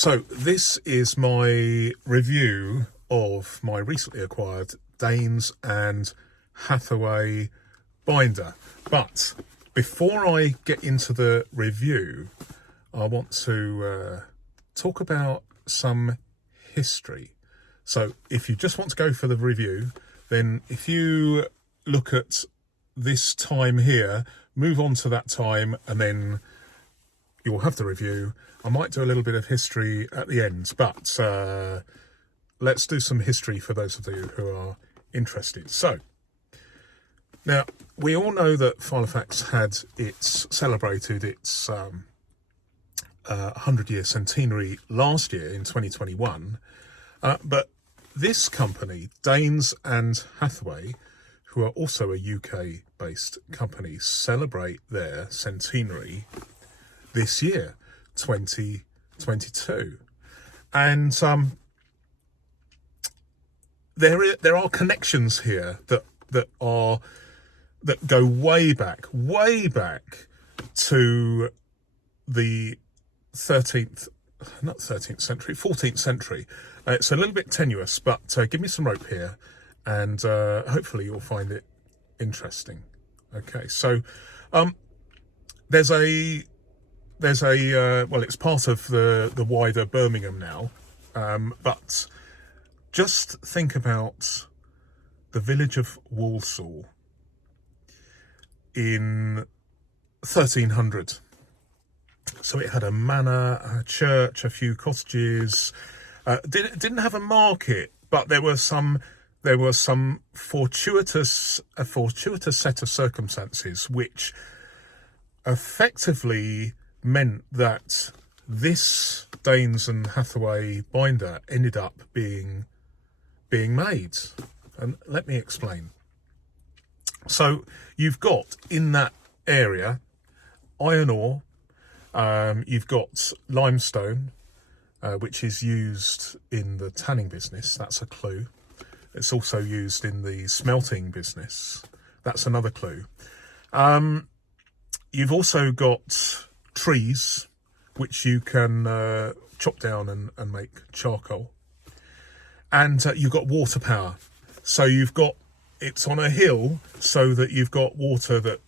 So this is my review of my recently acquired Daines and Hathaway binder. But before I get into the review, I want to talk about some history. So if you just want to go for the review, then if you look at this time here, move on to that time, and then you'll have the review. I might do a little bit of history at the end, but let's do some history for those of you who are interested. So, now, we all know that Filofax celebrated its 100-year centenary last year in 2021, but this company, Daines and Hathaway, who are also a UK-based company, celebrate their centenary this year, 2022, and there are connections here that go way back to the 14th century. It's a little bit tenuous, but give me some rope here, and hopefully you'll find it interesting. Okay, so there's a well, it's part of the wider Birmingham now, but just think about the village of Walsall in 1300. So it had a manor, a church, a few cottages. Didn't have a market, but there were some fortuitous set of circumstances which effectively meant that this Daines and Hathaway binder ended up being made. And let me explain. So you've got in that area iron ore, you've got limestone, which is used in the tanning business. That's a clue. It's also used in the smelting business. That's another clue. You've also got trees, which you can chop down and make charcoal. And you've got water power. So it's on a hill, so that you've got water that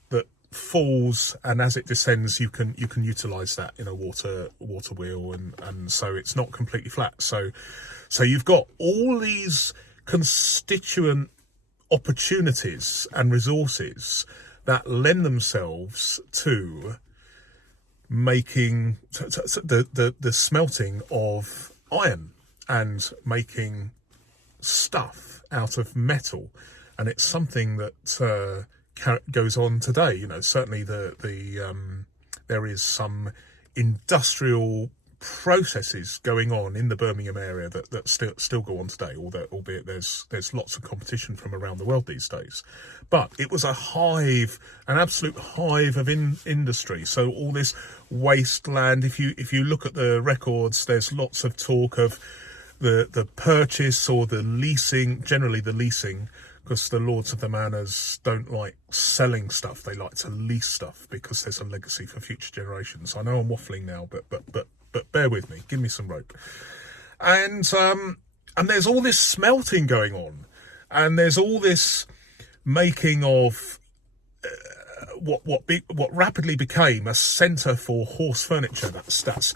falls, and as it descends you can utilize that in a water wheel, and so it's not completely flat. So you've got all these constituent opportunities and resources that lend themselves to making the smelting of iron and making stuff out of metal. And it's something that goes on today. You know, certainly there is some industrial processes going on in the Birmingham area that still go on today, albeit there's lots of competition from around the world these days. But it was an absolute hive of industry. So all this wasteland, if you look at the records, there's lots of talk of the purchase or the leasing, generally the leasing, because the lords of the manors don't like selling stuff. They like to lease stuff because there's a legacy for future generations. I know I'm waffling now, but bear with me. Give me some rope. And there's all this smelting going on, and there's all this making of what rapidly became a centre for horse furniture. That's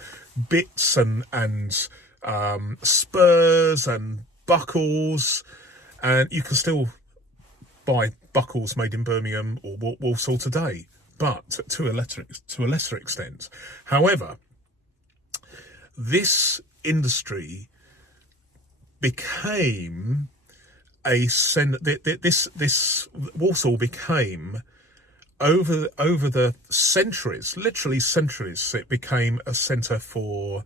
bits and spurs and buckles. And you can still buy buckles made in Birmingham or Walsall today, but to a lesser extent. However, this industry became this Walsall became over the centuries, literally centuries. It became a centre for.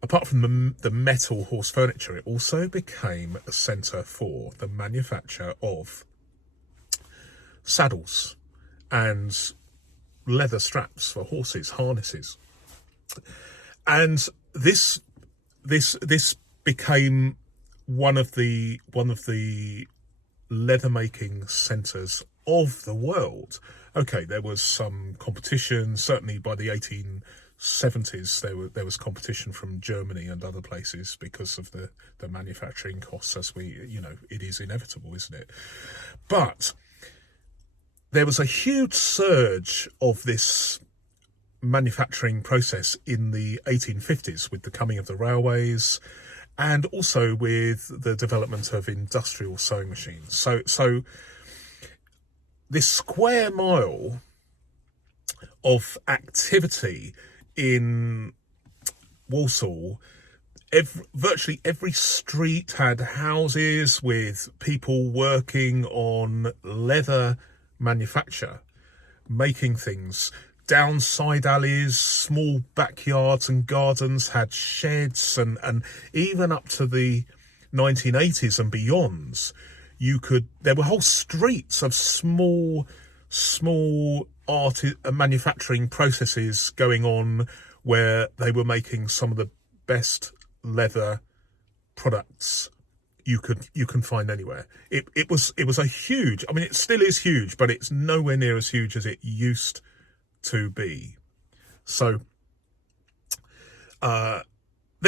Apart from the metal horse furniture, it also became a centre for the manufacture of saddles and leather straps for horses, harnesses. And this became one of the leather making centres of the world. Okay, there was some competition, certainly by the 70s, there was competition from Germany and other places because of the manufacturing costs, as it is inevitable, isn't it? But there was a huge surge of this manufacturing process in the 1850s with the coming of the railways, and also with the development of industrial sewing machines. So this square mile of activity in Walsall, virtually every street had houses with people working on leather manufacture, making things. Down side alleys, small backyards and gardens had sheds, and even up to the 1980s and beyond, there were whole streets of small manufacturing processes going on where they were making some of the best leather products you can find anywhere. It was a huge, I mean, it still is huge, but it's nowhere near as huge as it used to be. So there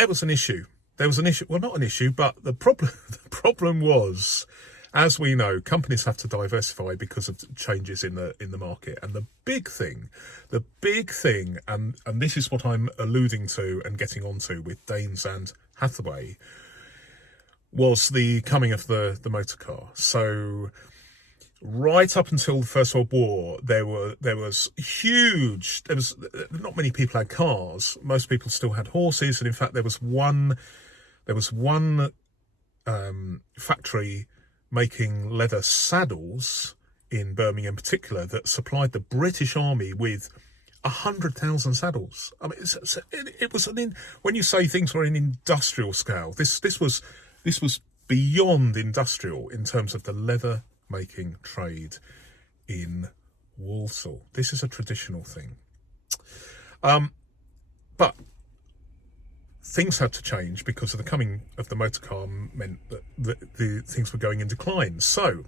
was an issue. Well, not an issue, but the problem was, as we know, companies have to diversify because of changes in the market. And the big thing, and this is what I'm alluding to and getting onto with Daines and Hathaway, was the coming of the motor car. So right up until the First World War, there was not many people had cars. Most people still had horses, and in fact there was one factory making leather saddles in Birmingham in particular that supplied the British Army with 100,000 saddles. I mean, it was when you say things were in industrial scale, this was beyond industrial in terms of the leather making trade in Walsall. This is a traditional thing. But things had to change because of the coming of the motor car meant that the things were going in decline. So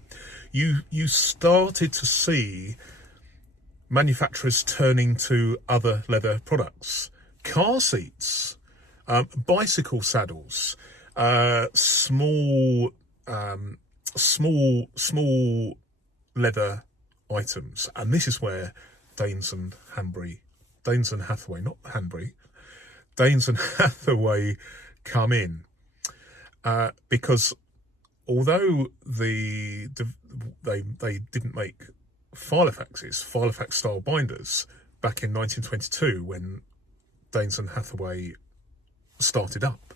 you started to see manufacturers turning to other leather products, car seats, bicycle saddles, small leather items. And this is where Daines and Hathaway come in, because although they didn't make filofax style binders back in 1922 when Daines and Hathaway started up,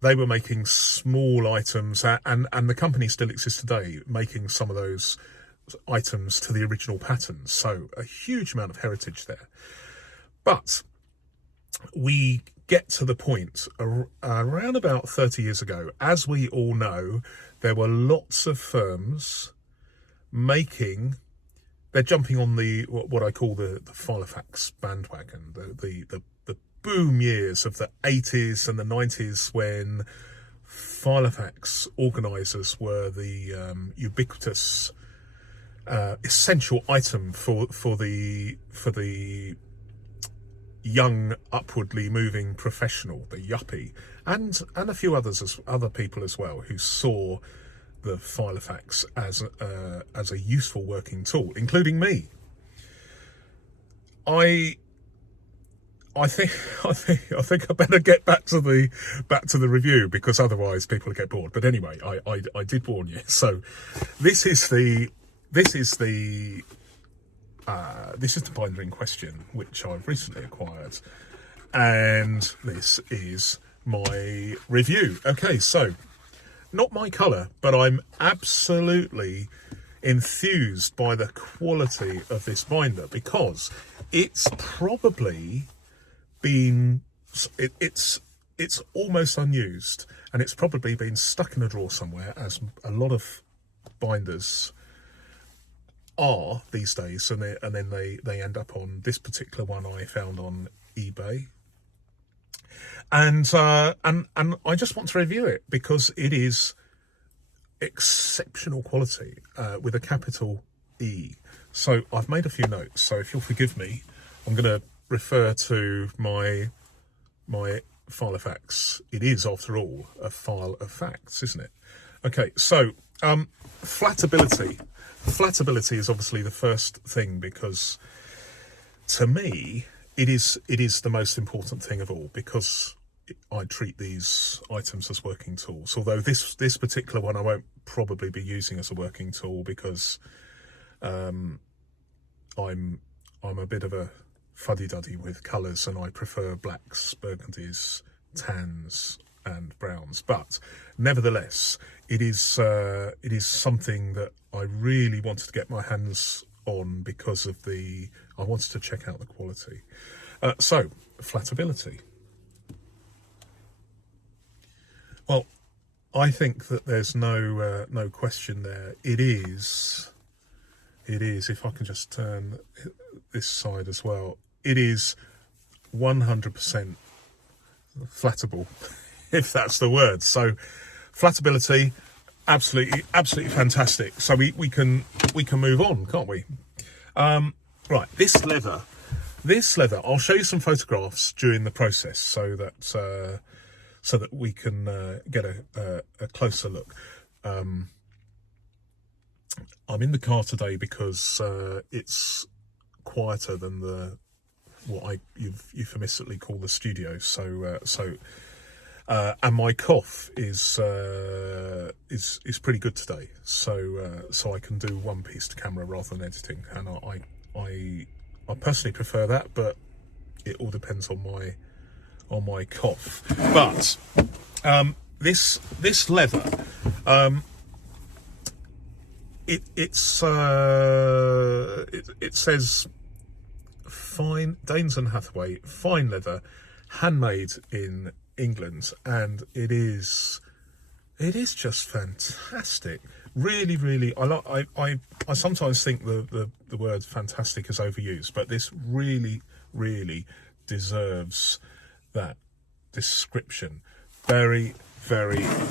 they were making small items, and the company still exists today, making some of those items to the original patterns. So a huge amount of heritage there. But we get to the point around about 30 years ago, as we all know, there were lots of firms they're jumping on what I call the filofax bandwagon, the boom years of the 80s and the 90s, when filofax organisers were the ubiquitous essential item for the young, upwardly moving professional, the yuppie, and a few other people as well, who saw the filofax as a useful working tool, including me. I think I better get back to the review, because otherwise people will get bored. But anyway, I did warn you. So this is the binder in question, which I've recently acquired, and this is my review. Okay, so not my colour, but I'm absolutely enthused by the quality of this binder, because it's probably been it's almost unused, and it's probably been stuck in a drawer somewhere, as a lot of binders are these days, and then they end up on this particular one I found on eBay, and I just want to review it because it is exceptional quality, with a capital E. So I've made a few notes, so if you'll forgive me, I'm going to refer to my filofax. It is, after all, a file of facts, isn't it? Okay, so flatability. Flatability is obviously the first thing, because to me it is the most important thing of all, because I treat these items as working tools. Although this particular one I won't probably be using as a working tool, because I'm a bit of a fuddy-duddy with colours, and I prefer blacks, burgundies, tans and browns. But nevertheless, it is something that I really wanted to get my hands on, because of I wanted to check out the quality. So flatability. Well, I think that there's no question there. It is. If I can just turn this side as well, it is 100% flattable, if that's the word. So, flatability, absolutely fantastic. So we can move on, can't we? Right, this leather. I'll show you some photographs during the process, so that we can get a closer look. I'm in the car today because it's quieter than what I euphemistically call the studio. And my cough is pretty good today. So I can do one piece to camera rather than editing, and I personally prefer that, but it all depends on my cough. But this leather. It says fine, Daines and Hathaway, fine leather, handmade in England, and it is just fantastic. Really, I sometimes think the word fantastic is overused, but this really deserves that description. Very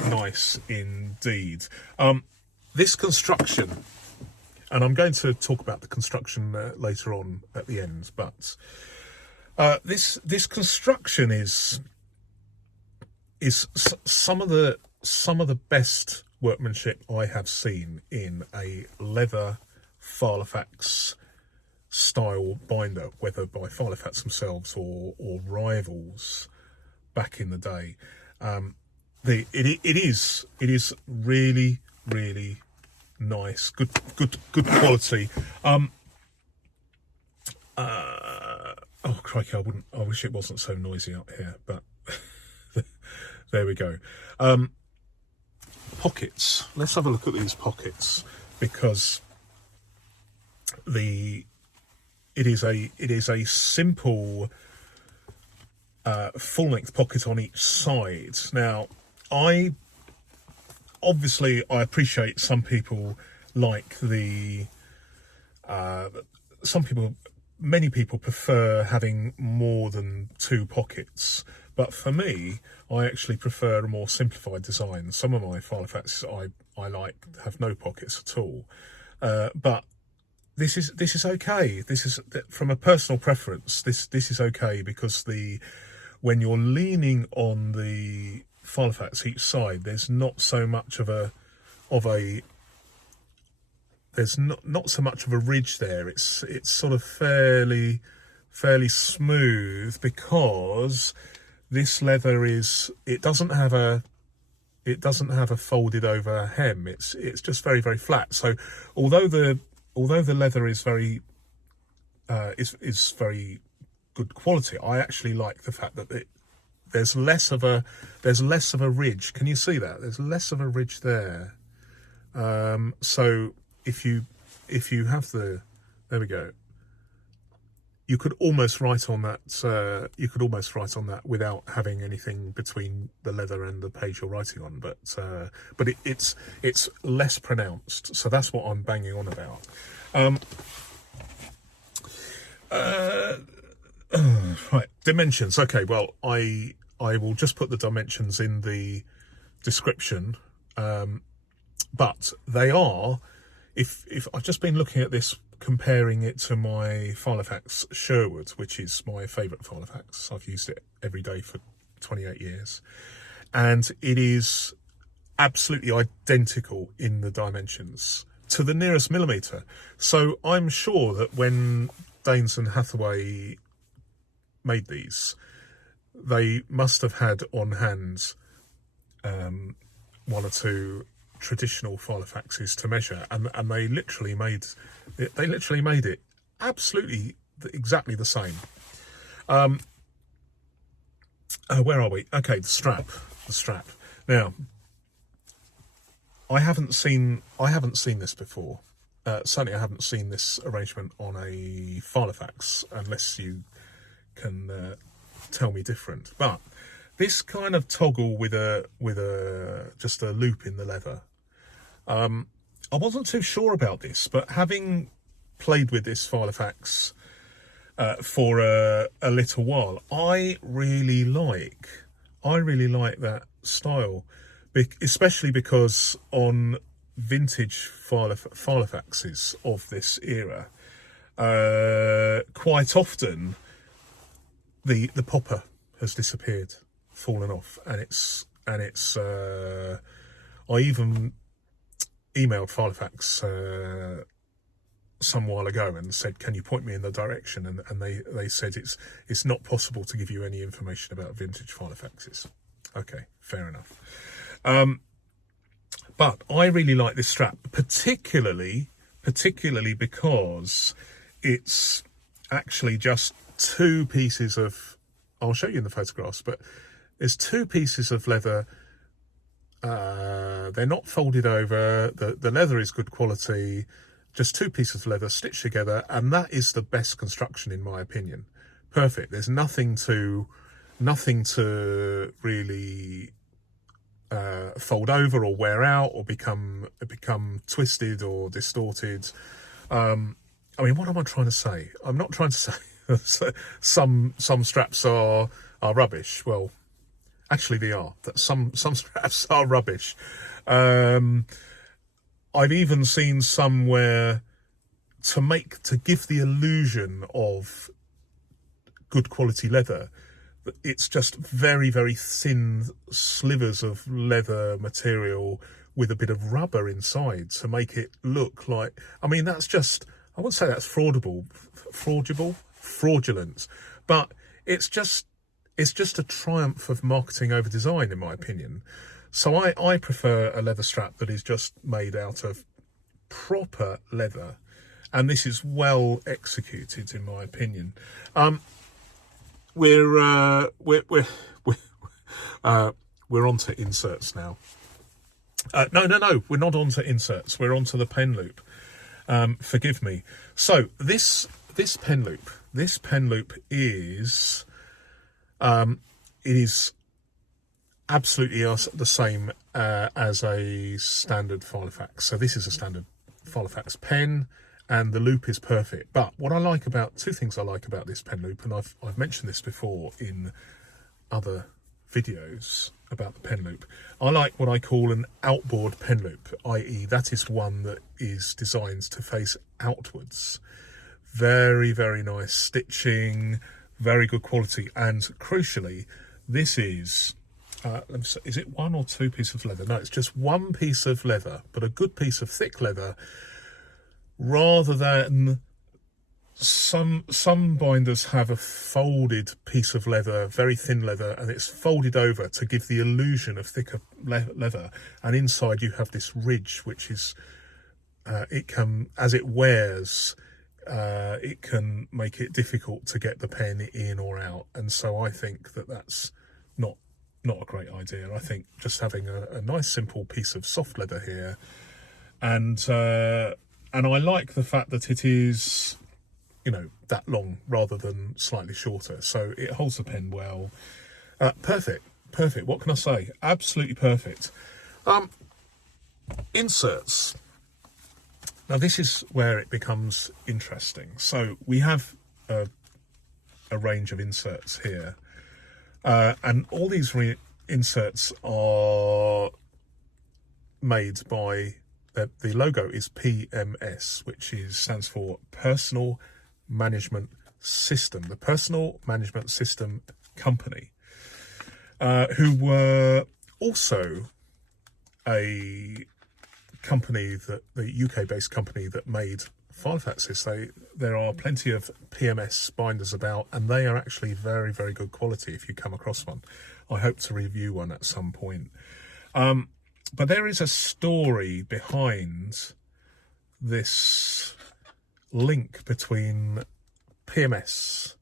nice indeed. This construction, and I'm going to talk about the construction later on at the end, but this construction is some of the best workmanship I have seen in a leather filofax style binder, whether by Filofax themselves or rivals back in the day. It is really nice, good quality. Oh crikey, I wish it wasn't so noisy up here, but there we go. Pockets. Let's have a look at these pockets, because it is a simple full-length pocket on each side. Now, I appreciate some people like many people prefer having more than two pockets, but for me, I actually prefer a more simplified design. Some of my filofaxes I like have no pockets at all, but this is okay. This is, from a personal preference, this is okay, because when you're leaning on the filofax each side, there's not so much of a ridge there. It's sort of fairly smooth, because this leather it doesn't have a folded over hem. It's just very flat. So although the leather is very good quality, I actually like the fact that there's less of a ridge. Can you see that? There's less of a ridge there. So if you have there we go. You could almost write on that. Without having anything between the leather and the page you're writing on. But it's less pronounced. So that's what I'm banging on about. Right, dimensions. Okay, well, I will just put the dimensions in the description, but they are, if I've just been looking at this comparing it to my filofax Sherwood, which is my favourite filofax. I've used it every day for 28 years. And it is absolutely identical in the dimensions to the nearest millimetre. So I'm sure that when Daines and Hathaway made these, they must have had on hand one or two traditional filofaxes to measure, and they literally made it absolutely exactly the same. Where are we? Okay, the strap. Now, I haven't seen this before. Certainly, I haven't seen this arrangement on a filofax, unless you can tell me different. But this kind of toggle with a just a loop in the leather. I wasn't too sure about this, but having played with this filofax for a little while, I really like that style, especially because on vintage filofaxes of this era, quite often the popper has disappeared, fallen off, and it's I even emailed Filofax some while ago and said, can you point me in the direction, and they said it's not possible to give you any information about vintage Filofaxes. Okay, fair enough. But I really like this strap, particularly because it's actually just two pieces of, I'll show you in the photographs, but there's two pieces of leather. They're not folded over. The leather is good quality. Just two pieces of leather stitched together, and that is the best construction in my opinion. Perfect. There's nothing to really fold over or wear out or become twisted or distorted. I mean, what am I trying to say? I'm not trying to say some straps are rubbish. Well, actually they are. That some straps are rubbish. I've even seen some where to give the illusion of good quality leather, it's just very, very thin slivers of leather material with a bit of rubber inside to make it look like, I mean, that's just, I wouldn't say that's fraudulent, but it's just a triumph of marketing over design, in my opinion. So I prefer a leather strap that is just made out of proper leather, and this is well executed, in my opinion. We're on to inserts now. No, we're not on to inserts. We're on to the pen loop. Forgive me. So this pen loop is it is absolutely the same as a standard Filofax. So this is a standard Filofax pen, and the loop is perfect. But what I like about, two things I like about this pen loop, and I've mentioned this before in other videos about the pen loop. I like what I call an outboard pen loop, i.e. that is one that is designed to face outwards. Very, very nice stitching, very good quality, and crucially, this is, let me see, is it one or two pieces of leather? No, it's just one piece of leather, but a good piece of thick leather, rather than some binders have a folded piece of leather, very thin leather, and it's folded over to give the illusion of thicker leather, and inside you have this ridge, which is, it can, as it wears, it can make it difficult to get the pen in or out. And so I think that's not a great idea. I think just having a nice simple piece of soft leather here, and I like the fact that it is, you know, that long rather than slightly shorter, so it holds the pen well. Perfect. What can I say? Absolutely perfect. Inserts. Now this is where it becomes interesting. So we have a range of inserts here, and all these inserts are made by the logo is PMS, which stands for Personal Management System, the Personal Management System Company, who were also a company, that the UK-based company that made filofaxes. There are plenty of PMS binders about, and they are actually very, very good quality if you come across one. I hope to review one at some point. But there is a story behind this link between PMS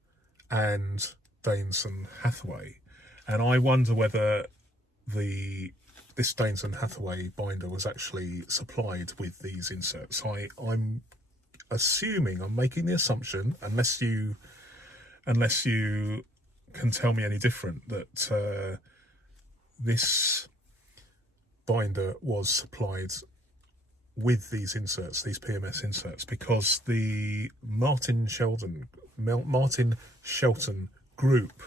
and Daines and Hathaway, and I wonder whether this Daines and Hathaway binder was actually supplied with these inserts. I'm assuming, I'm making the assumption, unless you can tell me any different, that this binder was supplied with these inserts, these PMS inserts, because the Martin Shelton group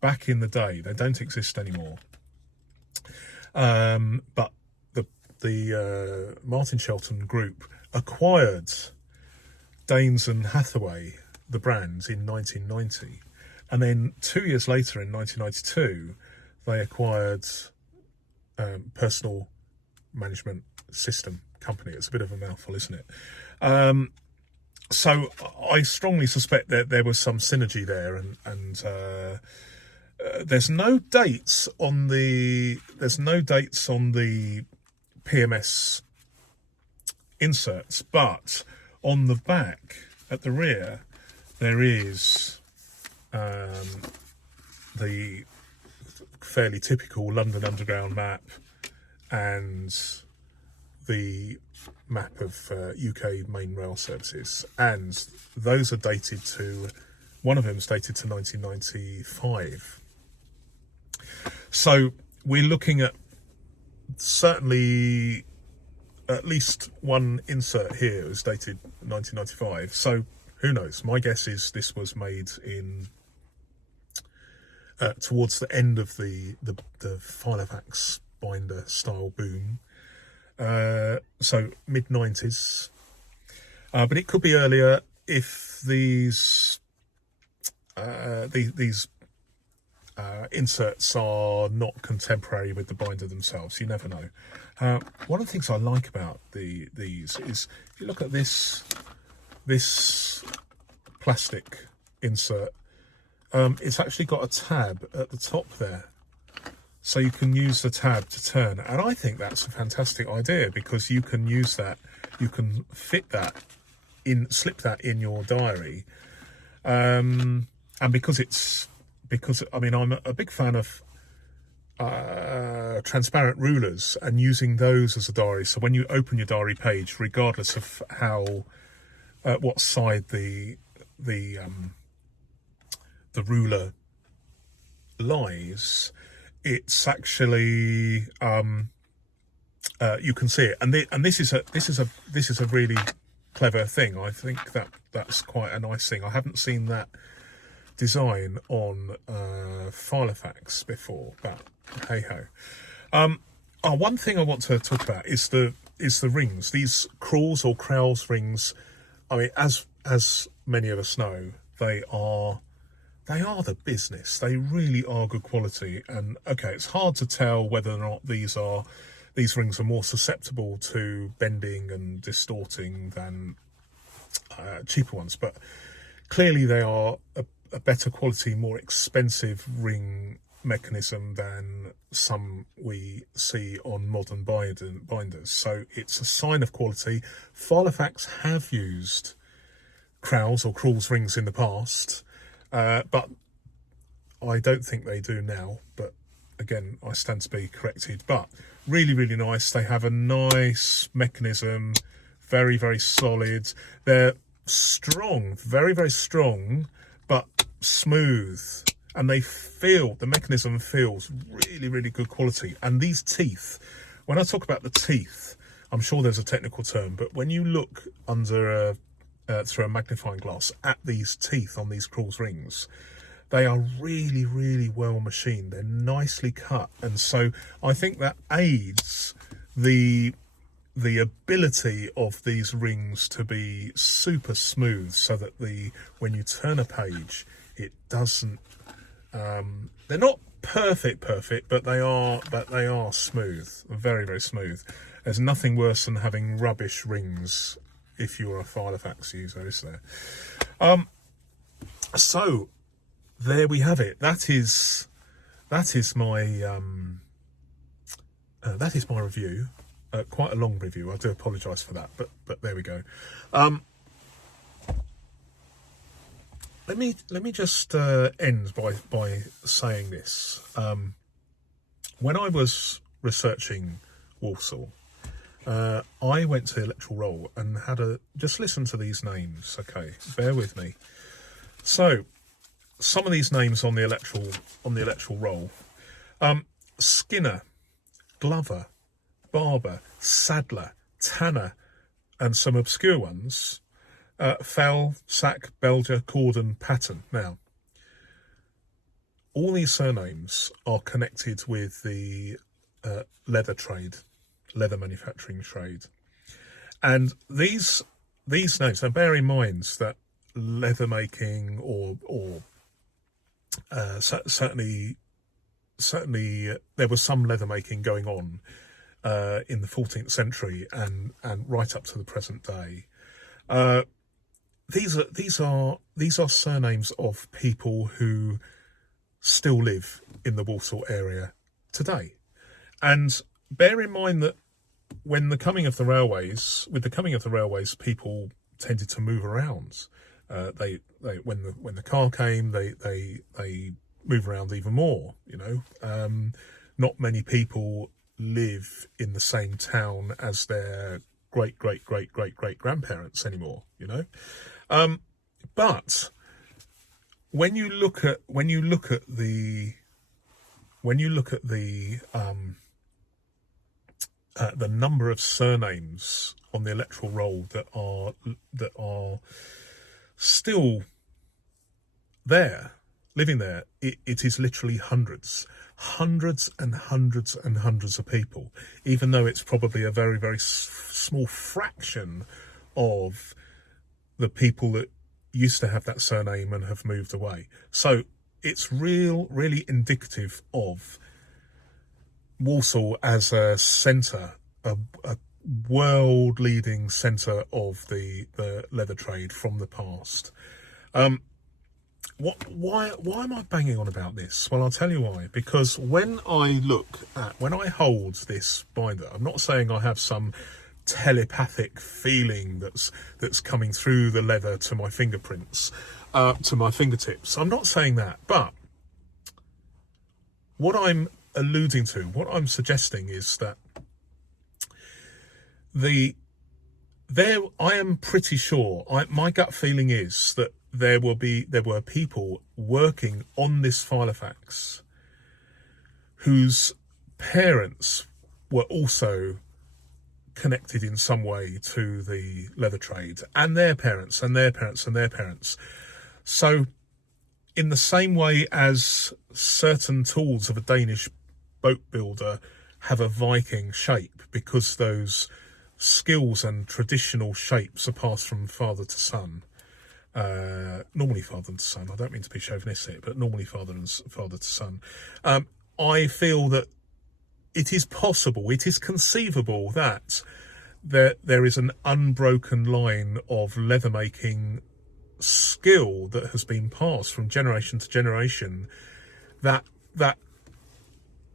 back in the day, they don't exist anymore, but the Martin Shelton group acquired Daines and Hathaway, the brands, in 1990, and then 2 years later, in 1992, they acquired Personal Management System Company. It's a bit of a mouthful, isn't it? So I strongly suspect that there was some synergy there, and there's no dates on the PMS inserts, but on the back at the rear there is the fairly typical London Underground map and the map of UK main rail services, and those are dated to, one of them is dated to 1995. So we're looking at certainly at least one insert here is dated 1995. So who knows? My guess is this was made in towards the end of the filofax binder style boom. So mid-90s, but it could be earlier if these inserts are not contemporary with the binder themselves. You never know. One of the things I like about these is, if you look at this plastic insert, it's actually got a tab at the top there, so you can use the tab to turn, and I think that's a fantastic idea, because you can use that, you can fit that in, slip that in your diary, and because I mean, I'm a big fan of transparent rulers and using those as a diary. So when you open your diary page, regardless of how what side the ruler lies, it's actually you can see it, and this is a really clever thing. I think that's quite a nice thing. I haven't seen that design on filofax before, but hey ho. One thing I want to talk about is the rings, these crawls or crowls rings. I mean, as many of us know, they are the business. They really are good quality, and okay, it's hard to tell whether or not these rings are more susceptible to bending and distorting than cheaper ones, but clearly they are a better quality, more expensive ring mechanism than some we see on modern binders. So it's a sign of quality. Filofax have used crowls or crawls rings in the past, but I don't think they do now. But again, I stand to be corrected. But really, really nice. They have a nice mechanism, very, very solid. They're strong, very, very strong, but smooth, and the mechanism feels really, really good quality. And these teeth, when I talk about the teeth, I'm sure there's a technical term, but when you look under through a magnifying glass at these teeth on these crawls rings, they are really, really well machined. They're nicely cut, and so I think that aids the the ability of these rings to be super smooth, so that when you turn a page, it doesn't. They're not perfect, but they are smooth, very, very smooth. There's nothing worse than having rubbish rings if you're a filofax user, is there? So there we have it. That is my review. Quite a long review. I do apologise for that, but there we go. Let me just end by saying this. When I was researching Walsall, I went to the electoral roll and just listen to these names. Okay, bear with me. So, some of these names on the electoral roll: Skinner, Glover, Barber, Sadler, Tanner, and some obscure ones. Fell, Sack, Belger, Corden, Patton. Now, all these surnames are connected with the leather manufacturing trade. And these names, now bear in mind that leather making certainly there was some leather making going on in the 14th century and right up to the present day. These are surnames of people who still live in the Walsall area today. And bear in mind that with the coming of the railways, people tended to move around. When the car came, they move around even more. Not many people live in the same town as their great grandparents anymore. But when you look at the number of surnames on the electoral roll that are still there, living there, it is literally hundreds and hundreds of people, even though it's probably a very, very small fraction of the people that used to have that surname and have moved away. So it's really indicative of Walsall as a centre, a world-leading centre of the leather trade from the past. Why am I banging on about this? Well, I'll tell you why. Because when I hold this binder, I'm not saying I have some telepathic feeling that's coming through the leather to my fingerprints, to my fingertips. I'm not saying that, but what I'm alluding to, what I'm suggesting is that I am pretty sure, my gut feeling is that there were people working on this filofax whose parents were also connected in some way to the leather trade, and their parents and their parents and their parents. So in the same way as certain tools of a Danish boat builder have a Viking shape, because those skills and traditional shapes are passed from father to son, normally father to son. I don't mean to be chauvinistic, but normally father to son. I feel that it is possible, it is conceivable that there is an unbroken line of leather making skill that has been passed from generation to generation, that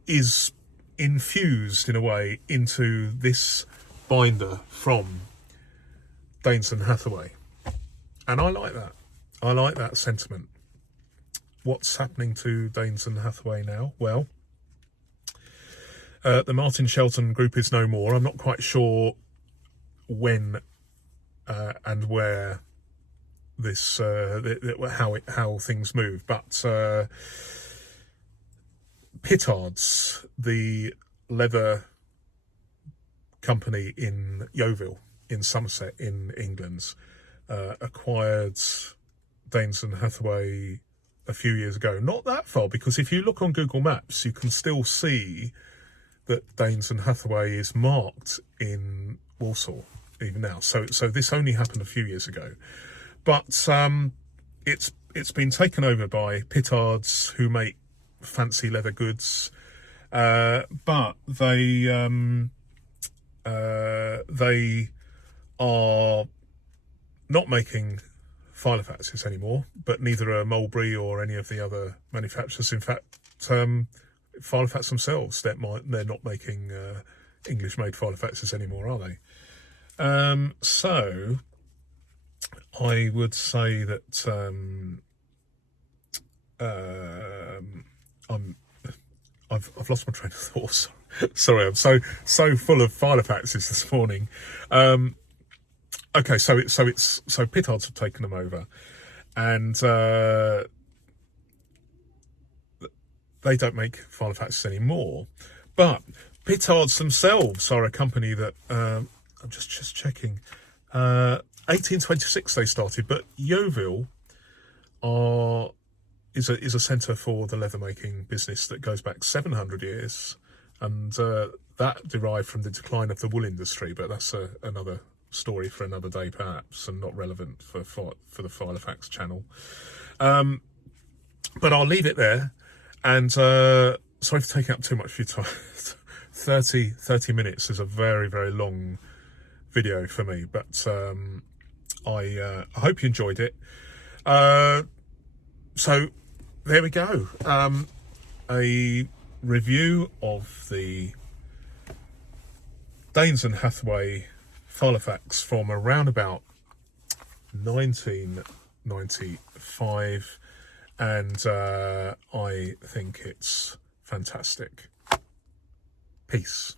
is infused in a way into this binder from Daines and Hathaway. And I like that. I like that sentiment. What's happening to Daines and Hathaway now? Well, the Martin Shelton group is no more. I'm not quite sure when and where this how things move, but Pittards, the leather company in Yeovil in Somerset in England, acquired Daines and Hathaway a few years ago. Not that far, because if you look on Google Maps, you can still see that Daines and Hathaway is marked in Walsall even now. So this only happened a few years ago, but it's been taken over by Pittards, who make fancy leather goods, but they are not making filofaxes anymore, but neither are Mulberry or any of the other manufacturers. In fact, Filofax themselves, they're not making English-made filofaxes anymore, are they? So I would say that I've lost my train of thought. Sorry, I'm so full of filofaxes this morning. Okay, so Pittards have taken them over, and they don't make filofaxes anymore. But Pittards themselves are a company that I'm just checking. 1826 they started, but Yeovil is a centre for the leather making business that goes back 700 years, and that derived from the decline of the wool industry. But that's another story for another day, perhaps, and not relevant for the Filofax channel. But I'll leave it there, and sorry for taking up too much of your time. 30 minutes is a very, very long video for me, but I hope you enjoyed it. So there we go, a review of the Daines and Hathaway Filofax from around about 1995, and I think it's fantastic. Peace.